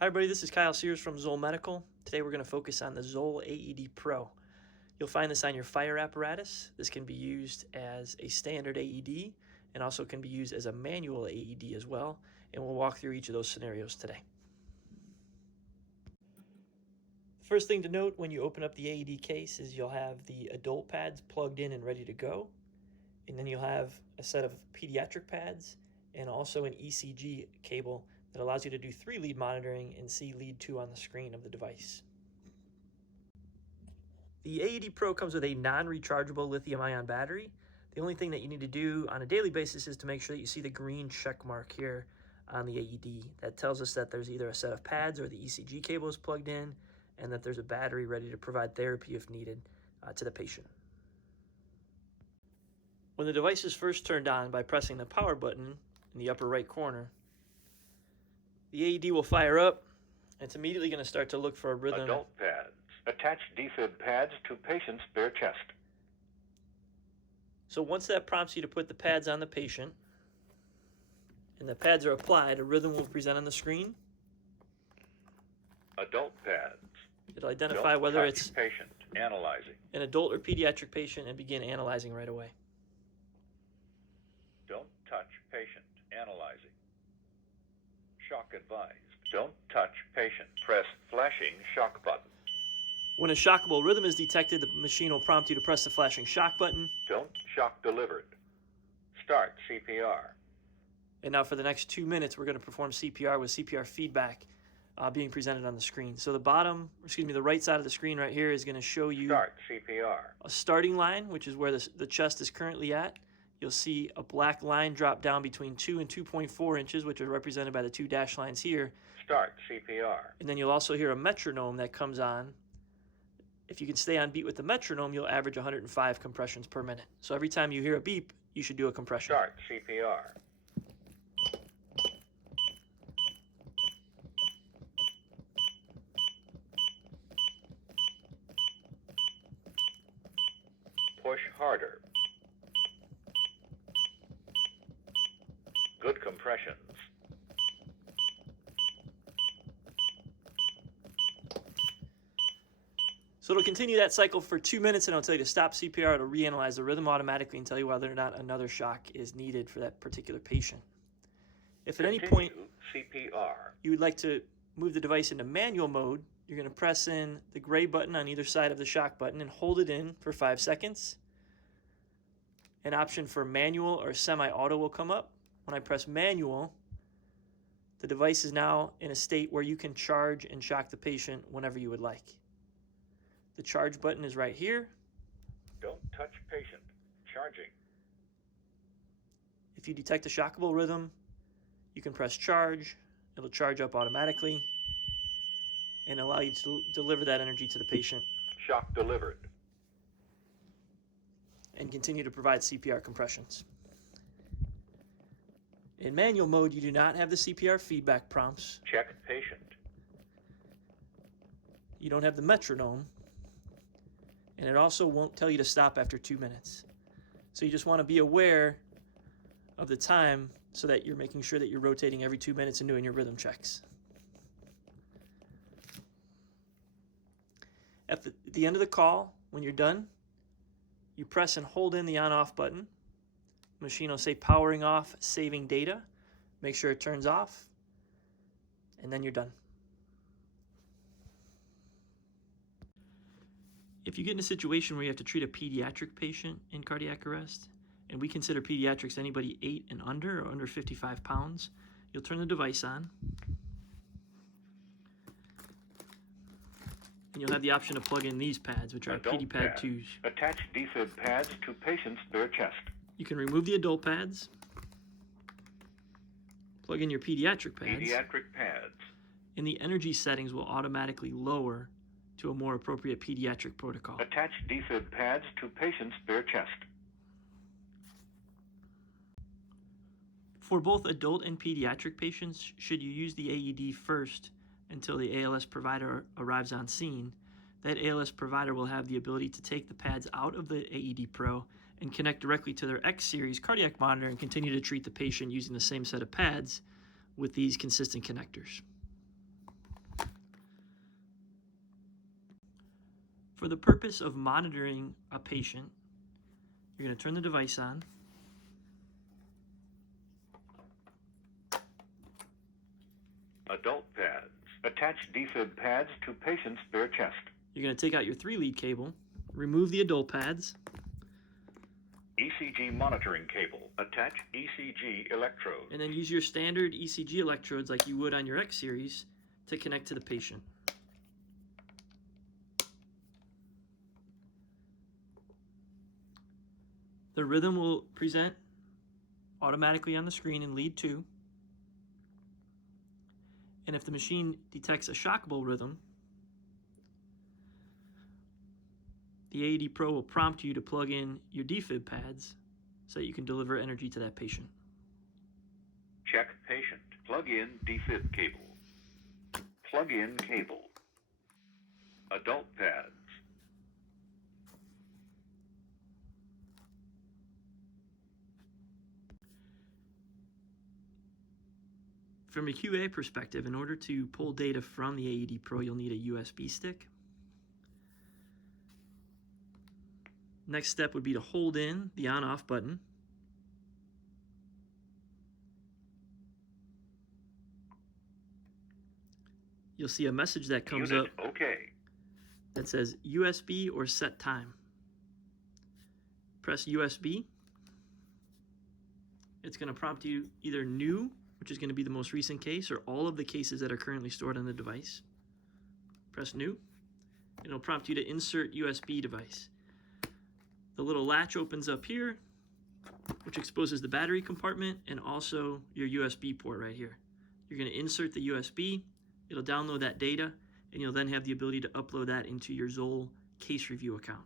Hi everybody, this is Kyle Sears from ZOLL Medical. Today we're going to focus on the ZOLL AED Pro. You'll find this on your fire apparatus. This can be used as a standard AED and also can be used as a manual AED as well, and we'll walk through each of those scenarios today. First thing to note when you open up the AED case is you'll have the adult pads plugged in and ready to go, and then you'll have a set of pediatric pads and also an ECG cable that allows you to do 3 lead monitoring and see lead 2 on the screen of the device. The AED Pro comes with a non-rechargeable lithium-ion battery. The only thing that you need to do on a daily basis is to make sure that you see the green check mark here on the AED. That tells us that there's either a set of pads or the ECG cable is plugged in, and that there's a battery ready to provide therapy if needed to the patient. When the device is first turned on by pressing the power button in the upper right corner, the AED will fire up, and it's immediately going to start to look for a rhythm. Adult pads. Attach defib pads to patient's bare chest. So once that prompts you to put the pads on the patient, and the pads are applied, a rhythm will present on the screen. Adult pads. It'll identify whether it's patient. Analyzing. an adult or pediatric patient and begin analyzing right away. Don't touch patient. Analyzing. Shock advised. Don't touch patient. Press flashing shock button. When a shockable rhythm is detected, the machine will prompt you to press the flashing shock button. Don't shock delivered. Start CPR. And now for the next 2 minutes, we're going to perform CPR with Cpr Feedback being presented on the screen. So the right side of the screen right here is going to show you Start CPR. a starting line, which is where the chest is currently at. You'll see a black line drop down between 2 and 2.4 inches, which are represented by the 2 dash lines here. Start CPR. And then you'll also hear a metronome that comes on. If you can stay on beat with the metronome, you'll average 105 compressions per minute. So every time you hear a beep, you should do a compression. Start CPR. Push harder. Good compressions. So it'll continue that cycle for 2 minutes, and it'll tell you to stop CPR. It'll reanalyze the rhythm automatically and tell you whether or not another shock is needed for that particular patient. If at any point CPR. you would like to move the device into manual mode, you're going to press in the gray button on either side of the shock button and hold it in for 5 seconds. An option for manual or semi-auto will come up. When I press manual, the device is now in a state where you can charge and shock the patient whenever you would like. The charge button is right here. Don't touch patient. Charging. If you detect a shockable rhythm, you can press charge. It'll charge up automatically and allow you to deliver that energy to the patient. Shock delivered. And continue to provide CPR compressions. In manual mode, you do not have the CPR feedback prompts. Check patient. You don't have the metronome. And it also won't tell you to stop after 2 minutes. So you just want to be aware of the time so that you're making sure that you're rotating every 2 minutes and doing your rhythm checks. At the end of the call, when you're done, you press and hold in the on-off button. The machine will say powering off, saving data. Make sure it turns off, and then you're done. If you get in a situation where you have to treat a pediatric patient in cardiac arrest, and we consider pediatrics anybody 8 and under or under 55 pounds, you'll turn the device on, and you'll have the option to plug in these pads, which are PD Pad 2s. Attach defib pads to patient's bare chest. You can remove the adult pads, plug in your pediatric pads, and the energy settings will automatically lower to a more appropriate pediatric protocol. Attach defib pads to patient's bare chest. For both adult and pediatric patients, should you use the AED first until the ALS provider arrives on scene, that ALS provider will have the ability to take the pads out of the AED Pro and connect directly to their X series cardiac monitor and continue to treat the patient using the same set of pads with these consistent connectors. For the purpose of monitoring a patient, you're going to turn the device on. Adult pads. Attach defib pads to patient's bare chest. You're going to take out your 3-lead cable, remove the adult pads, ECG monitoring cable. Attach ECG electrode. and then use your standard ECG electrodes like you would on your X series to connect to the patient. The rhythm will present automatically on the screen in lead 2. And if the machine detects a shockable rhythm, the AED Pro will prompt you to plug in your defib pads so that you can deliver energy to that patient. Check patient. Plug in defib cable. Plug in cable. Adult pads. From a QA perspective, in order to pull data from the AED Pro, you'll need a USB stick. Next step would be to hold in the on-off button. You'll see a message that comes Unit up OK. that says USB or set time. Press USB. It's going to prompt you either new, which is going to be the most recent case, or all of the cases that are currently stored on the device. Press new. It'll prompt you to insert USB device. The little latch opens up here, which exposes the battery compartment and also your USB port right here. You're going to insert the USB. It'll download that data, and you'll then have the ability to upload that into your ZOLL case review account.